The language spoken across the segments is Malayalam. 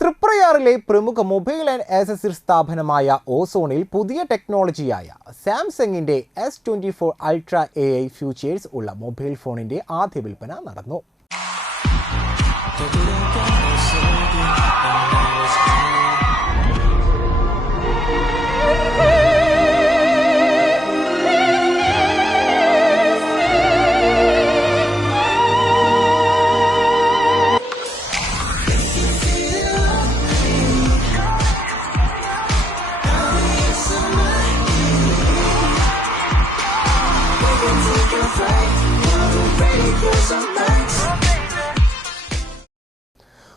തൃപ്രയാറിലെ പ്രമുഖ മൊബൈൽ ആൻഡ് ആക്സസറി സ്ഥാപനമായ ഓസോണിൽ പുതിയ ടെക്നോളജിയായ സാംസങ്ങിന്റെ S twenty four ultra A I futures ഉള്ള മൊബൈൽ ഫോണിന്റെ ആദ്യ വിൽപ്പന നടന്നു.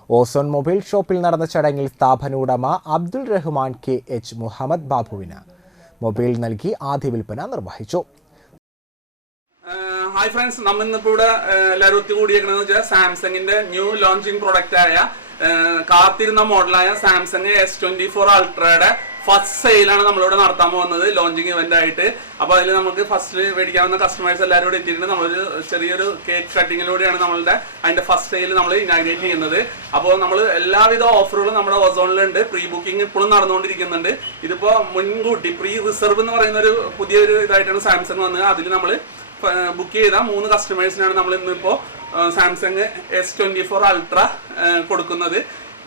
ഓസോൺ മൊബൈൽ ഷോപ്പിൽ നടന്ന ചടങ്ങിൽ സ്ഥാപന ഉടമ അബ്ദുൾ റഹ്മാൻ കെ എച്ച് മുഹമ്മദ് ബാബുവിന് മൊബൈൽ നൽകി ആദ്യ വിൽപ്പന നിർവഹിച്ചു. ഹായ് ഫ്രണ്ട്സ് നമ്മൾ ഇന്നിപ്പോ ഇവിടെ എല്ലാവരും ഒത്തുകൂടിയേക്കണെന്ന് വെച്ചാൽ സാംസങ്ങിന്റെ ന്യൂ ലോഞ്ചിങ് പ്രൊഡക്റ്റ് ആയ കാത്തിരുന്ന മോഡലായ സാംസങ് എസ് ട്വന്റി ഫോർ അൾട്രയുടെ ഫസ്റ്റ് സെയിലാണ് നമ്മളിവിടെ നടത്താൻ പോകുന്നത് ലോഞ്ചിങ് ഇവന്റ് ആയിട്ട്. അപ്പോൾ അതിൽ നമുക്ക് ഫസ്റ്റ് മേടിക്കാവുന്ന കസ്റ്റമേഴ്സ് എല്ലാവരും കൂടെ എത്തിയിട്ടുണ്ട്. നമ്മളൊരു ചെറിയൊരു കേക്ക് കട്ടിങ്ങിലൂടെയാണ് നമ്മളുടെ അതിന്റെ ഫസ്റ്റ് സെയിൽ നമ്മൾ ഇനാഗ്രേറ്റ് ചെയ്യുന്നത്. അപ്പോൾ നമ്മൾ എല്ലാവിധ ഓഫറുകളും നമ്മുടെ ഓസോണിലുണ്ട് പ്രീ ബുക്കിംഗ് ഇപ്പോഴും നടന്നുകൊണ്ടിരിക്കുന്നുണ്ട്. ഇതിപ്പോ മുൻകൂട്ടി പ്രീ റിസർവ് എന്ന് പറയുന്ന ഒരു പുതിയൊരു ഇതായിട്ടാണ് സാംസങ് വന്നത്. അതിൽ നമ്മൾ ബുക്ക് ചെയ്ത മൂന്ന് കസ്റ്റമേഴ്സിനാണ് നമ്മൾ ഇന്നിപ്പോൾ Samsung S twenty four ultra കൊടുക്കുന്നത്.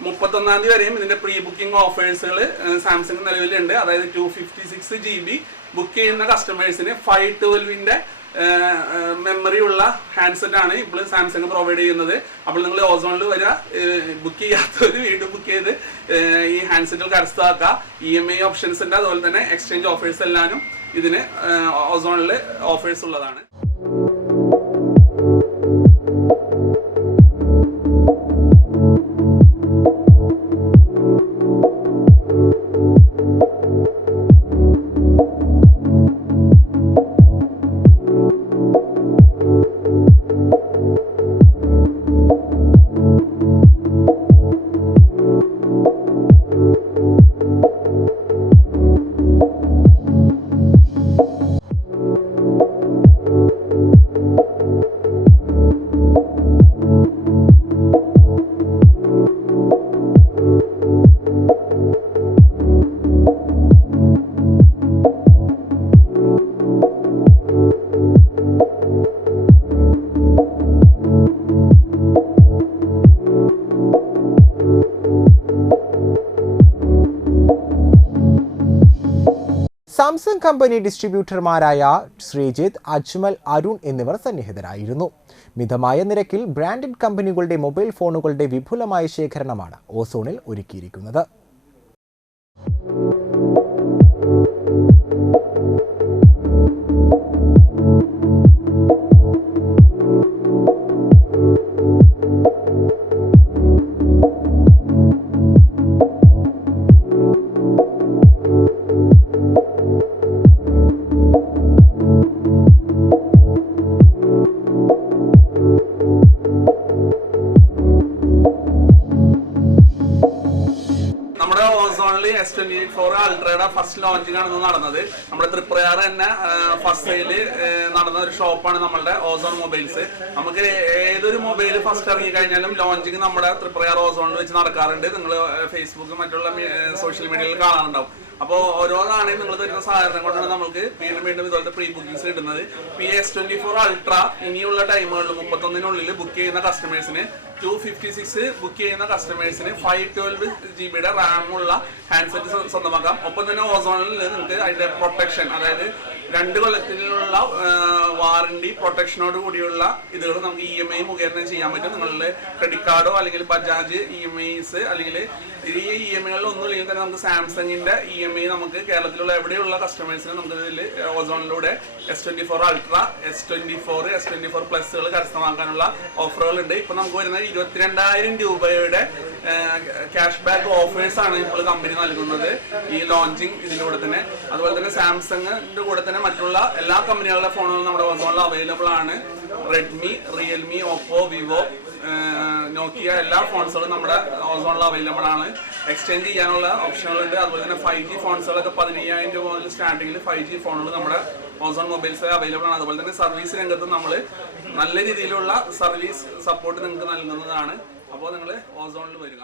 മുപ്പത്തൊന്നാം തീയതി വരെയും ഇതിന്റെ പ്രീ ബുക്കിംഗ് ഓഫേഴ്സുകൾ സാംസങ് നിലവിലുണ്ട്. അതായത് two fifty six G B book ചെയ്യുന്ന കസ്റ്റമേഴ്സിന് ഫൈവ് ട്വൽവിന്റെ മെമ്മറി ഉള്ള ഹാൻഡ്സെറ്റ് ആണ് ഇപ്പോൾ സാംസങ് പ്രൊവൈഡ് ചെയ്യുന്നത്. അപ്പോൾ നിങ്ങൾ ഓസോണിൽ വരിക ബുക്ക് ചെയ്യാത്തവർ വീണ്ടും ബുക്ക് ചെയ്ത് ഈ ഹാൻഡ്സെറ്റുകൾ കരസ്ഥമാക്കുക. ഇ എം ഐ ഓപ്ഷൻസ് ഉണ്ട്. അതുപോലെ തന്നെ എക്സ്ചേഞ്ച് ഓഫേഴ്സ് എല്ലാനും ഇതിന് ഓസോണിൽ ഓഫേഴ്സ് ഉള്ളതാണ്. സാംസങ് കമ്പനി ഡിസ്ട്രിബ്യൂട്ടർമാരായ ശ്രീജിത്ത് അജ്മൽ അരുൺ എന്നിവർ സന്നിഹിതരായിരുന്നു. മിതമായ നിരക്കിൽ ബ്രാൻഡഡ് കമ്പനികളുടെ മൊബൈൽ ഫോണുകളുടെ വിപുലമായ ശേഖരണമാണ് ഓസോണിൽ ഒരുക്കിയിരിക്കുന്നത്. ഓസോണിൽ എസ് ഫോർ അൾട്രയുടെ ഫസ്റ്റ് ലോഞ്ചിങ് ആണ് നടന്നത്. നമ്മുടെ തൃപ്രയാർ തന്നെ ഫസ്റ്റ് സെയിൽ നടന്ന ഒരു ഷോപ്പാണ് നമ്മളുടെ ഓസോൺ മൊബൈൽസ് നമുക്ക് ഏതൊരു മൊബൈൽ ഫസ്റ്റ് ഇറങ്ങി കഴിഞ്ഞാലും ലോഞ്ചിങ് നമ്മുടെ തൃപ്രയാർ ഓസോണിൽ വെച്ച് നടക്കാറുണ്ട്. നിങ്ങൾ ഫേസ്ബുക്ക് മറ്റുള്ള സോഷ്യൽ മീഡിയയിൽ കാണാറുണ്ടാവും. അപ്പോൾ ഓരോ നാണയം നിങ്ങൾ തരുന്ന സാധനം കൊണ്ടാണ് നമുക്ക് വീണ്ടും വീണ്ടും ഇതുപോലത്തെ പ്രീ ബുക്കിംഗ്സ് ഇടുന്നത് P S twenty four ultra ഇനിയുള്ള ടൈമുകളിൽ മുപ്പത്തൊന്നിനുള്ളിൽ ബുക്ക് ചെയ്യുന്ന കസ്റ്റമേഴ്സിന് ടു ഫിഫ്റ്റി സിക്സ് ബുക്ക് ചെയ്യുന്ന കസ്റ്റമേഴ്സിന് ഫൈവ് ട്വൽവ് ജി ബിയുടെ റാമുള്ള ഹാൻഡ്സെറ്റ് സ്വന്തമാക്കാം. ഒപ്പം തന്നെ ഓസോണിൽ നിങ്ങൾക്ക് അതിന്റെ പ്രൊട്ടക്ഷൻ അതായത് രണ്ട് കൊല്ലത്തിനുള്ള വാറണ്ടി പ്രൊട്ടക്ഷനോട് കൂടിയുള്ള ഇതുകൾ നമുക്ക് ഇ എം ഐ മുഖേന ചെയ്യാൻ പറ്റും. നിങ്ങളുടെ ക്രെഡിറ്റ് കാർഡോ അല്ലെങ്കിൽ ബജാജ് ഇ എം ഐസ് അല്ലെങ്കിൽ ഈ ഇ എം ഐകളിൽ ഒന്നും ഇല്ലെങ്കിൽ തന്നെ നമുക്ക് സാംസങ്ങിന്റെ ഇ എം ഐ നമുക്ക് കേരളത്തിലുള്ള എവിടെയുള്ള കസ്റ്റമേഴ്സിന് നമുക്ക് ഇതിൽ ഓസോണിലൂടെ S twenty four ultra S twenty four S twenty four പ്ലസുകൾ കരസ്ഥമാക്കാനുള്ള ഓഫറുകൾ ഉണ്ട് ഇപ്പൊ നമുക്ക് വരുന്ന ഇരുപത്തിരണ്ടായിരം രൂപയുടെ ക്യാഷ് ബാക്ക് ഓഫേഴ്സ് ആണ് ഇപ്പോൾ കമ്പനി നൽകുന്നത്. ഈ ലോഞ്ചിങ് ഇതിലൂടെ തന്നെ. അതുപോലെ തന്നെ സാംസങ്ങിന്റെ കൂടെ തന്നെ മറ്റുള്ള എല്ലാ കമ്പനികളുടെ ഫോണുകളും നമ്മുടെ വന്നോളം. അവൈലബിൾ ആണ്. Redmi Realme Oppo Vivo Nokia എല്ലാ ഫോൺസുകളും നമ്മുടെ ഓസോണിൽ അവൈലബിൾ ആണ്. എക്സ്ചേഞ്ച് ചെയ്യാനുള്ള ഓപ്ഷനുകളുണ്ട് അതുപോലെ തന്നെ ഫൈവ് ജി ഫോൺസുകളൊക്കെ പതിനയ്യായിരം രൂപ മുതൽ സ്റ്റാർട്ടിങ്ങിൽ ഫൈവ് ജി ഫോണുകൾ നമ്മുടെ ഓസോൺ മൊബൈൽസ് അവൈലബിൾ ആണ്. അതുപോലെ തന്നെ സർവീസ് രംഗത്ത് നമ്മൾ നല്ല രീതിയിലുള്ള സർവീസ് സപ്പോർട്ട് നിങ്ങൾക്ക് നൽകുന്നതാണ്. അപ്പോൾ നിങ്ങൾ ഓസോണിൽ വരിക.